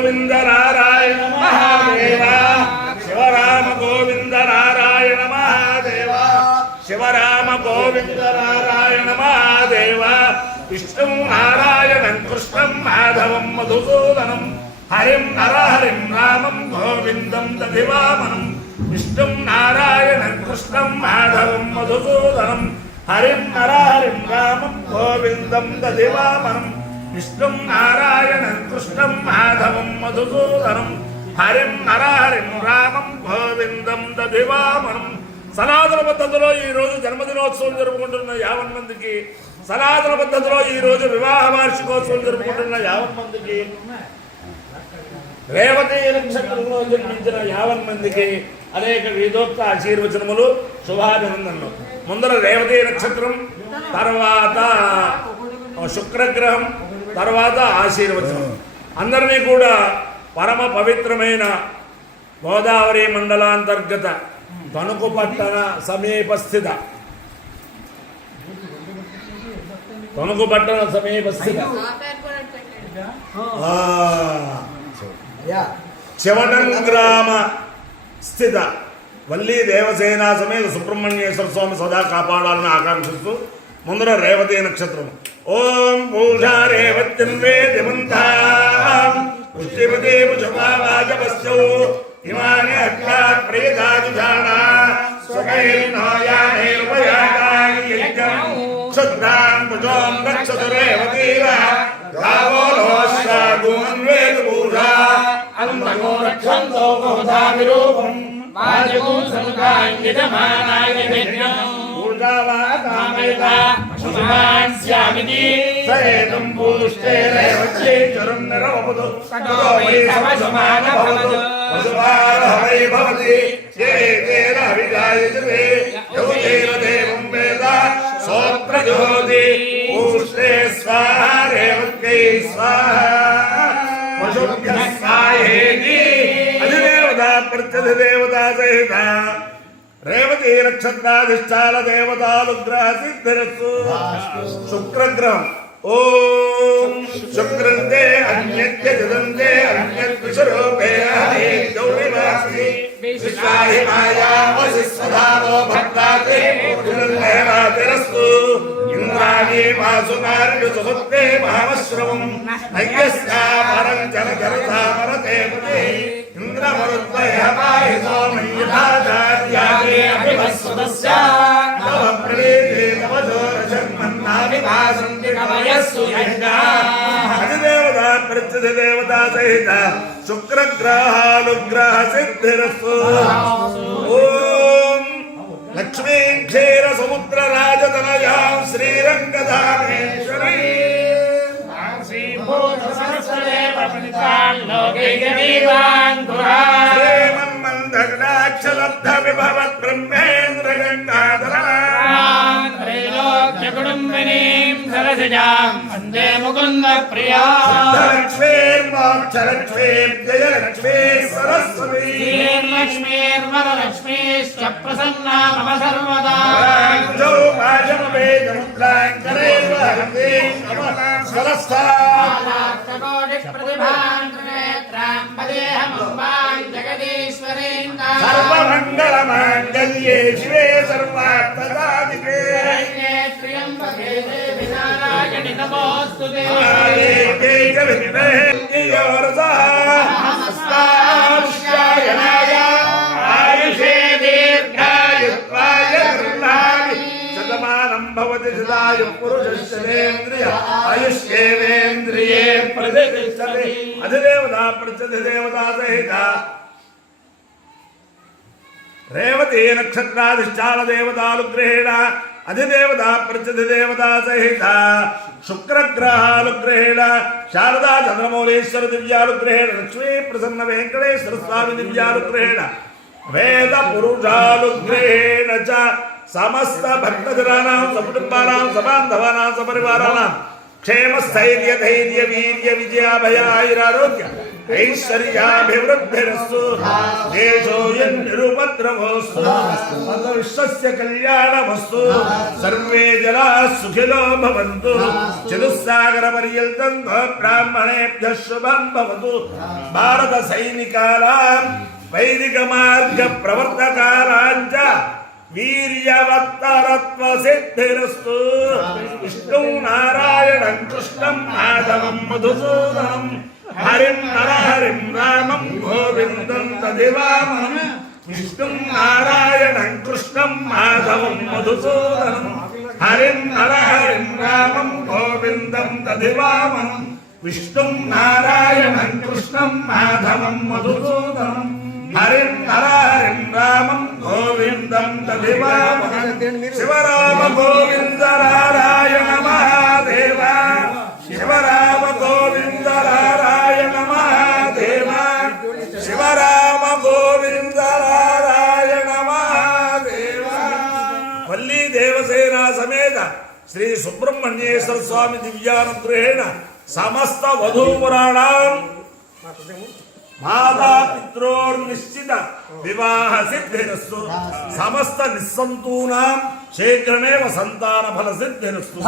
గోవింద నారాయణ మహాదేవ శివరామ గోవింద నారాయణ మహాదేవ శివరామ గోవింద నారాయణ మహాదేవ విష్ణుం నారాయణం కృష్ణం మాధవం మధుసూదనం హరిం నరహరిం రామం గోవిందం దధివామనం విష్ణుం నారాయణం కృష్ణం మాధవం మధుసూదనం హరిం నరహరిం రామం గోవిందం దధివామనం విష్ణుం నారాయణం కృష్ణం మాధవం మధుసూదనం హరిం నరహరిం రామం గోవిందం దధివామనం. సనాతన పద్ధతిలో ఈరోజు జన్మదినోత్సవం జరుపుకుంటున్న 50 మందికి, సనాతన పద్ధతిలో ఈరోజు వివాహ వార్షికోత్సవం జరుపుకుంటున్న 50 మందికి, రేవతి నక్షత్రంలో జన్మించిన 50 మందికి అనేక వేదోక్త ఆశీర్వచనములు, శుభాభినందనలు. ముందర రేవతి నక్షత్రం, తర్వాత శుక్రగ్రహం, తర్వాత ఆశీర్వచనం. అందరినీ కూడా పరమ పవిత్రమైన గోదావరి మండలాంతర్గత తణుకు పట్టణ సమీపస్థిత శివడం గ్రామ స్థిత వల్లి దేవసేన సమేత సుబ్రహ్మణ్యేశ్వర స్వామి సదా కాపాడాలని ఆకాంక్షిస్తూ ముందర రేవతి నక్షత్రం. ఓం పూషా రేవత్యం వేదిమంతాం పుష్టిపతి పుష్పావాజపశ్చౌ ఇమాని అగ్నాత్ ప్రియదాజుషాణా స్వకైర్నోయానైర్వయాగాని యజ్ఞం క్షుద్రాన్ పుజోం రక్షతు రేవతీవ గావో లోశ్రాగూన్ వేదపూషా అంతగో రక్షంతో బహుధా విరూపం వాజగూన్ సముదాంగితమానాయ యజ్ఞం శుభాన్ స్యామితి సయేతం పూష్టే రేవత్యై చరుం నరవపుదు సమాన భవతు వసుభారహై భవతి చేతేన విజాయతే యోగేన దేవం వేద సోత్రజ్యోతి పూష్టే స్వాహా రేవత్యై స్వాహా వసుభ్య స్వాహేతి. అధిదేవతా ప్రత్యధిదేవతా సహిత రేవతి నక్షత్రాధిష్టాన దేవతానుగ్రహ సిద్ధిరస్తు. శుక్రగ్రహం. ఓం శుక్రంతే అన్యత్య జదంతే అన్యద్విషరూపే గౌరివాసి విశ్వాహి మాయా వసిస్వధావో భక్తాతే పురుషేవాతిరస్తు. ఇంద్రాణి వాసునార్య సుభక్తే మహామశ్రవం నయ్యస్యా పరం జన జనసామరతే పతే ఇంద్రమరుద్వయ పాహి సోమయ్యధాచార్యాదే అభివస్వతస్య తవ ప్రీతి తవ జోరశర్మన్నావిభాసంతి కవయస్సు యజ్ఞాః. అధిదేవతా ప్రత్యధిదేవతా సహిత శుక్రగ్రహానుగ్రహ సిద్ధిరస్తు. ఓం లక్ష్మీ క్షీర సముద్ర రాజతనయాం శ్రీరంగధామేశ్వరీ శ్రీమన్మందగడాక్షలబ్ధ విభవత్ బ్రహ్మేంద్ర గంగాధరాం త్రైలోక్యకుటుంబినీం సరసిజాం వందే ముకుంద ప్రియా. లక్ష్మీర్మోక్షలక్ష్మీం జయలక్ష్మీ సరస్వతీ లక్ష్మీర్వరలక్ష్మీశ్చ ప్రసన్నా మమ సర్వదా. సర్వమంగళమాంగళ్యే శివే సర్వార్థసాధికే త్ర్యంబకే దేవి నారాయణి నమోస్తుతే. ఆయుషే దీర్ఘాయుత్వాయ శతమానం భవతి సదాయు పురుషేంద్రియ ఆయుష్యేంద్రియే ప్రతిష్టతి. అధిదేవతా ప్రత్యధిదేవతా సహిత రేవతి నక్షత్రాధిష్టాన దేవతానుగ్రహేణ అధిదేవతా ప్రత్యధిదేవతా సహిత శుక్రగ్రహానుగ్రహేణ శారదా చంద్రమౌళీశ్వర దివ్యానుగ్రహేణ లక్ష్మీ ప్రసన్న వెంకటేశ్వర స్వామి దివ్యానుగ్రహేణ వేద పురుషానుగ్రహేణ చ సమస్త భక్తజనానాం సకుటుంబానాం సబాంధవానాం సపరివారాణాం క్షేమ స్థైర్య ధైర్య వీర్య విజయాభయాయురారోగ్య ఐశ్వర్యాభివృద్ధిరస్తు దేశోయం నిరుపద్రవోస్తు విశ్వస్య కళ్యాణమస్తు సర్వే జనా సుఖినో భవంతు చతుస్సాగర పర్యంతం బ్రాహ్మణేభ్యః శుభం భవతు భారత సైనికానాం వైదిక మార్గ ప్రవర్తకానాంచ వీర్యవత్తరత్వ సిద్ధిరస్తు విష్ణు నారాయణం కృష్ణం మాధవం మధుసూదనం హరిం నరహరిం రామం గోవిందం తదివామనం విష్ణు నారాయణం కృష్ణం మాధవం మధుసూదనం హరిం నరహరిం రామం గోవిందం తదివామనం విష్ణు నారాయణం కృష్ణం మాధవం మధుసూదనం హరిం నరహరిం రామం గోవిందం తదివామనం శివరామ గోవింద నారాయణ మహాదేవ శివరామ గోవింద నారాయణ మహాదేవ శివరామ గోవింద నారాయణ మహాదేవ. వల్లీ దేవసేన సమేత శ్రీ సుబ్రహ్మణ్యేశ్వర స్వామి దివ్యానుగ్రహేణ సమస్త వధూపురాణాం మాతా పిత్రోర్నిశ్చిత వివాహ సిద్ధిరస్తు సమస్త నిస్సంతూనాం శీఘ్రమేవ సంతాన ఫల సిద్ధిరస్తు.